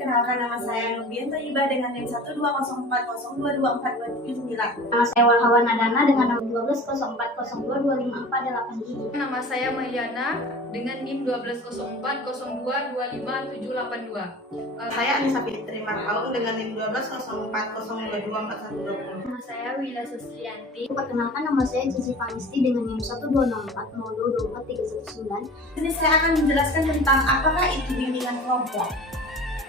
perkenalkan nama saya Nubian Thayyibah dengan NIM 12040222427. Nama saya Walhawan Nadana dengan NIM 120402254887. Nama saya Mailiana dengan NIM 120402255782. Saya Anissa Fitri Marhaung dengan NIM 120402241120. Nama saya Wila Sustrianti. Perkenalkan nama saya Cici Panisti dengan NIM 12040224319. Ini saya akan menjelaskan tentang apakah itu bimbingan kelompok.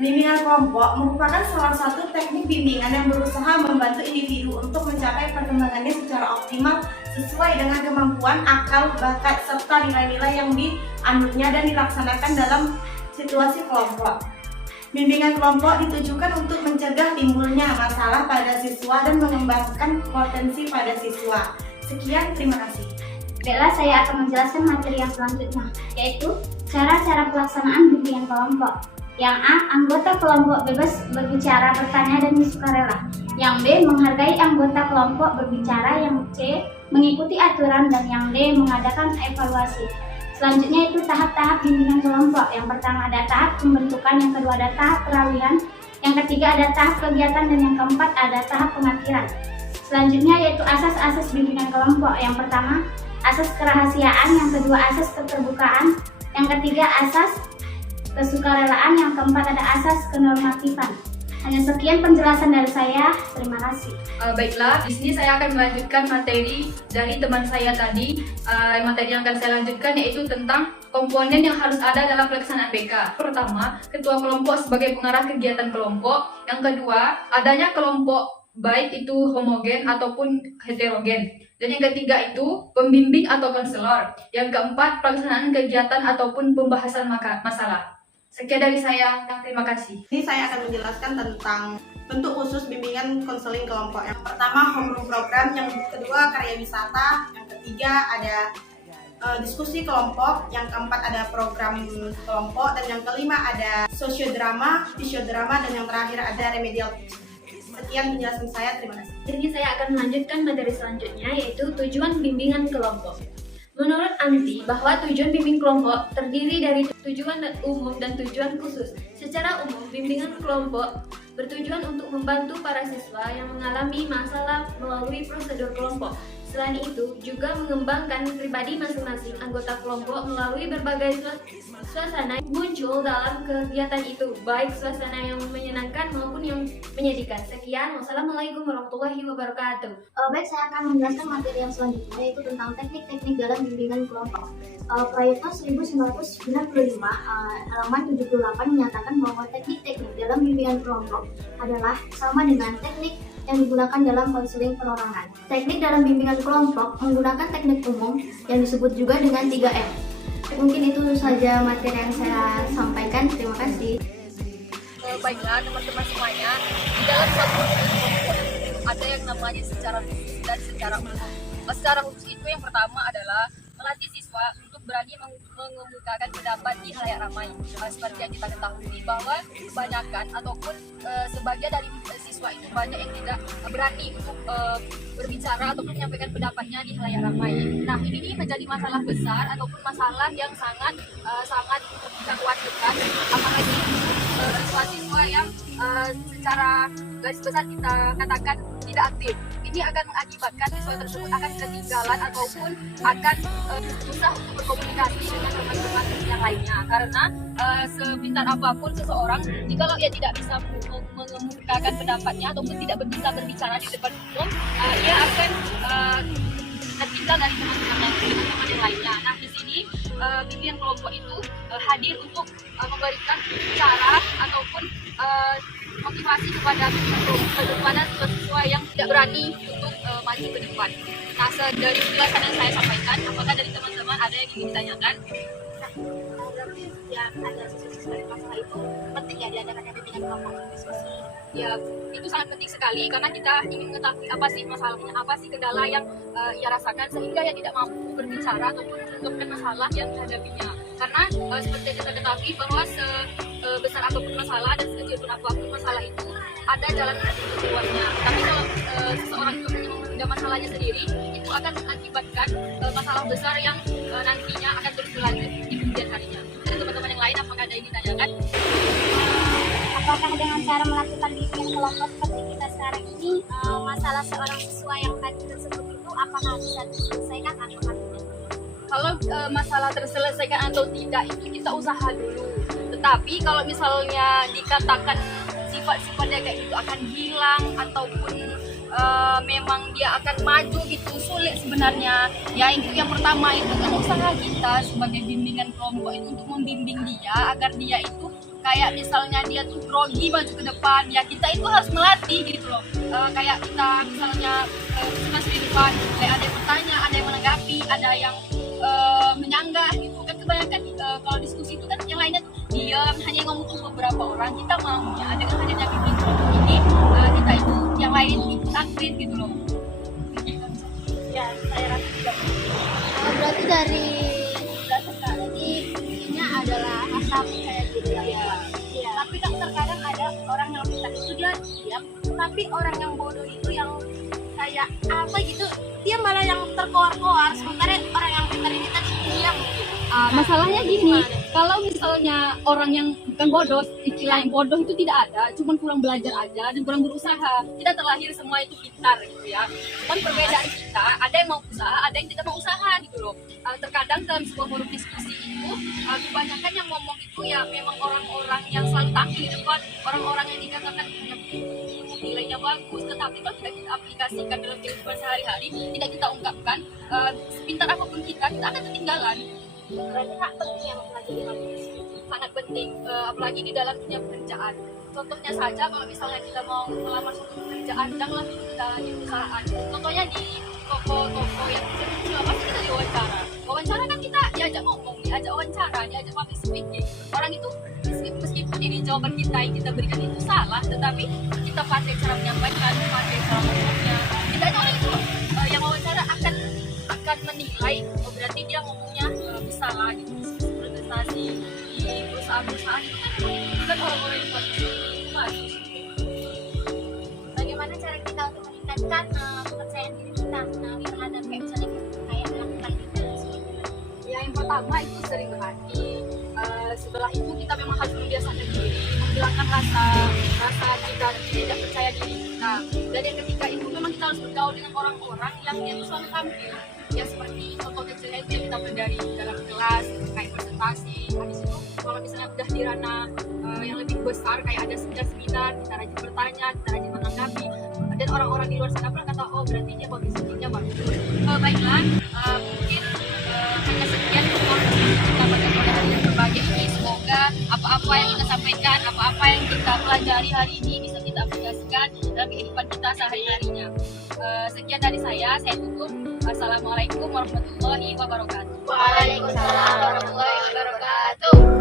Bimbingan kelompok merupakan salah satu teknik bimbingan yang berusaha membantu individu untuk mencapai perkembangannya secara optimal sesuai dengan kemampuan, akal, bakat, serta nilai-nilai yang dianutnya dan dilaksanakan dalam situasi kelompok. Bimbingan kelompok ditujukan untuk mencegah timbulnya masalah pada siswa dan mengembangkan potensi pada siswa. Sekian, terima kasih. Baiklah, saya akan menjelaskan materi yang selanjutnya, yaitu cara-cara pelaksanaan bimbingan kelompok. Yang A. Anggota kelompok bebas berbicara, bertanya, dan sukarela. Yang B. Menghargai anggota kelompok berbicara. Yang C. Mengikuti aturan. Dan yang D. Mengadakan evaluasi. Selanjutnya itu tahap-tahap bimbingan kelompok. Yang pertama ada tahap pembentukan, yang kedua ada tahap peralihan, yang ketiga ada tahap kegiatan, dan yang keempat ada tahap pengakhiran. Selanjutnya yaitu asas-asas bimbingan kelompok. Yang pertama asas kerahasiaan, yang kedua asas keterbukaan, yang ketiga asas kesukarelaan, yang keempat ada asas kenormatifan. Hanya sekian penjelasan dari saya. Terima kasih. Baiklah, di sini saya akan melanjutkan materi dari teman saya tadi. Materi yang akan saya lanjutkan yaitu tentang komponen yang harus ada dalam pelaksanaan BK. Pertama, ketua kelompok sebagai pengarah kegiatan kelompok. Yang kedua, adanya kelompok baik itu homogen ataupun heterogen. Dan yang ketiga itu pembimbing atau konselor. Yang keempat, pelaksanaan kegiatan ataupun pembahasan masalah. Sekian dari saya, terima kasih. Ini saya akan menjelaskan tentang bentuk khusus bimbingan konseling kelompok. Yang pertama homeroom program, yang kedua karya wisata, yang ketiga ada diskusi kelompok, yang keempat ada program kelompok, dan yang kelima ada sosiodrama, fisiodrama, dan yang terakhir ada remedial. Sekian penjelasan saya, terima kasih. Jadi saya akan melanjutkan materi selanjutnya, yaitu tujuan bimbingan kelompok. Menurut Anti, bahwa tujuan bimbing kelompok terdiri dari tujuan umum dan tujuan khusus. Secara umum, bimbingan kelompok bertujuan untuk membantu para siswa yang mengalami masalah melalui prosedur kelompok. Selain itu, juga mengembangkan pribadi masing-masing anggota kelompok melalui berbagai suasana yang muncul dalam kegiatan itu, baik suasana yang menyenangkan maupun yang menyedihkan. Sekian, wassalamualaikum warahmatullahi wabarakatuh. Baik, saya akan menjelaskan materi yang selanjutnya, yaitu tentang teknik-teknik dalam bimbingan kelompok. Prayitno 1995 halaman 78 menyatakan bahwa teknik-teknik dalam bimbingan kelompok adalah sama dengan teknik yang digunakan dalam konseling perorangan. Teknik dalam bimbingan kelompok menggunakan teknik umum yang disebut juga dengan 3M. Mungkin itu saja materi yang saya sampaikan. Terima kasih. Baiklah teman-teman semuanya, di dalam suatu kelompok itu ada yang namanya secara khusus dan secara umum. Secara khusus itu yang pertama adalah melatih siswa untuk berani mengemukakan pendapat di halayak ramai. Seperti yang kita ketahui bahwa kebanyakan ataupun sebagian dari siswa itu banyak yang tidak berani untuk berbicara ataupun menyampaikan pendapatnya di halayak ramai. Nah, ini menjadi masalah besar ataupun masalah yang sangat kita khawatirkan, apalagi siswa-siswa yang secara garis besar kita katakan tidak aktif. Ini akan mengakibatkan siswa tersebut akan ketinggalan ataupun akan susah untuk berkomunikasi dengan teman-teman yang lainnya, karena sepintar apapun seseorang, jikalau ia tidak bisa mengemukakan pendapatnya ataupun tidak bisa berbicara di depan umum, ia akan tertinggal dari teman-teman yang lainnya. Nah, di sini bimbingan kelompok itu hadir untuk memberikan cara ataupun motivasi kepada siswa yang tidak berani untuk maju ke depan. Nah, dari penjelasan yang saya sampaikan, apakah dari teman-teman ada yang ingin ditanyakan? Ya, ada siswa-siswa yang masalah itu penting ya diadakan bimbingan kelompok diskusi. Ya, itu sangat penting sekali karena kita ingin mengetahui apa sih masalahnya, apa sih kendala yang ia rasakan sehingga ia tidak mampu berbicara ataupun mengungkapkan masalah yang dihadapinya. Karena seperti yang kita ketahui bahwa sebesar apapun masalah dan sekecil pun apapun masalah itu ada jalan untuk keluarnya. Tapi kalau seseorang itu hanya memendam masalahnya sendiri, itu akan mengakibatkan masalah besar yang nantinya akan terus berlanjut di kemudian harinya. Dan teman-teman yang lain apakah ada yang ditanyakan? Apa apakah dengan cara melakukan bimbingan kelompok seperti kita sekarang ini, masalah seorang siswa yang tadi tersebut itu apakah bisa diselesaikan atau tidak? Kalau masalah terselesaikan atau tidak itu kita usaha dulu. Tetapi kalau misalnya dikatakan sifat-sifatnya kayak gitu akan hilang ataupun memang dia akan maju gitu, sulit sebenarnya. Ya itu yang pertama itu kan usaha kita sebagai bimbingan kelompok itu untuk membimbing dia agar dia itu kayak misalnya dia tuh grogi maju ke depan, ya kita itu harus melatih gitu loh. Kayak kita misalnya diskusi di depan, kayak ada yang bertanya, ada yang menanggapi, ada yang menyanggah gitu kan. Kebanyakan kalau diskusi itu kan yang lainnya tuh diam, hanya ngomong tuh beberapa orang. Kita maunya dengan hadirnya bimbing kelompok ini kita itu yang lain ikut aktif gitu loh. Ya, saya rasa juga. Berarti dari penjelasan Kak tadi intinya adalah rasa percaya diri ya. Tapi kan terkadang ada orang yang pintar itu dia diam, tapi orang yang bodoh itu yang kayak apa gitu, dia malah yang terkoar-koar, sementara orang yang pintar ini tadi diam gitu. Masalahnya gini, kalau misalnya orang yang bukan bodoh, istilah yang bodoh itu tidak ada, cuman kurang belajar aja dan kurang berusaha. Kita terlahir semua itu pintar gitu ya. Cuman perbedaan kita, ada yang mau usaha, ada yang tidak mau usaha gitu loh. Terkadang dalam sebuah forum diskusi itu, kebanyakan yang ngomong itu ya memang orang-orang yang selalu tampil di depan, orang-orang yang dikatakan punya nilainya bagus, tetapi kalau tidak kita aplikasikan dalam kehidupan sehari-hari, tidak kita ungkapkan, sepintar apapun kita akan ketinggalan. Berarti Kak pentingnya mempelajari hal ini. Sangat penting, apalagi di dalam dunia pekerjaan. Contohnya saja kalau misalnya kita mau melamar suatu pekerjaan, janganlah kita di perusahaan. Contohnya di toko-toko yang kecil, pasti kita diwawancara. Wawancara kan kita diajak ngomong, diajak wawancara, diajak public speaking. Orang itu meskipun ini jawaban kita yang kita berikan itu salah, tetapi kita pandai cara menyampaikan, pandai cara ngomongnya. Tidak ada orang itu yang wawancara akan menilai, oh berarti dia ngomongnya bisa lah gitu. Prestasi di perusahaan-perusahaan itu kan orang-orang yang bagus. Bagaimana cara kita untuk meningkatkan kepercayaan diri kita terhadap kayak misalnya kayak melakukan bimbingan? Ya yang pertama itu sering berhati. Setelah itu kita memang harus membiasakan diri, menghilangkan rasa kita tidak percaya diri kita. Dan yang ketiga itu memang kita harus bergaul dengan orang-orang yang dia itu selalu tampil. Ya seperti contoh kecilnya itu yang kita pelajari dalam kelas, kayak presentasi. Habis itu kalau misalnya udah di ranah yang lebih besar, kayak ada seminar, kita rajin bertanya, kita rajin menanggapi. Dan orang-orang di luar sana pun kata, oh berarti dia bagus, dia bagus. Baiklah, mungkin hanya sekian informasi kita pada sore hari yang berbahagia ini. Semoga apa-apa yang kita sampaikan, apa-apa yang kita pelajari hari ini bisa kita aplikasikan dalam kehidupan kita sehari-harinya. Sekian dari saya tutup. Assalamualaikum warahmatullahi wabarakatuh. Waalaikumsalam warahmatullahi wabarakatuh.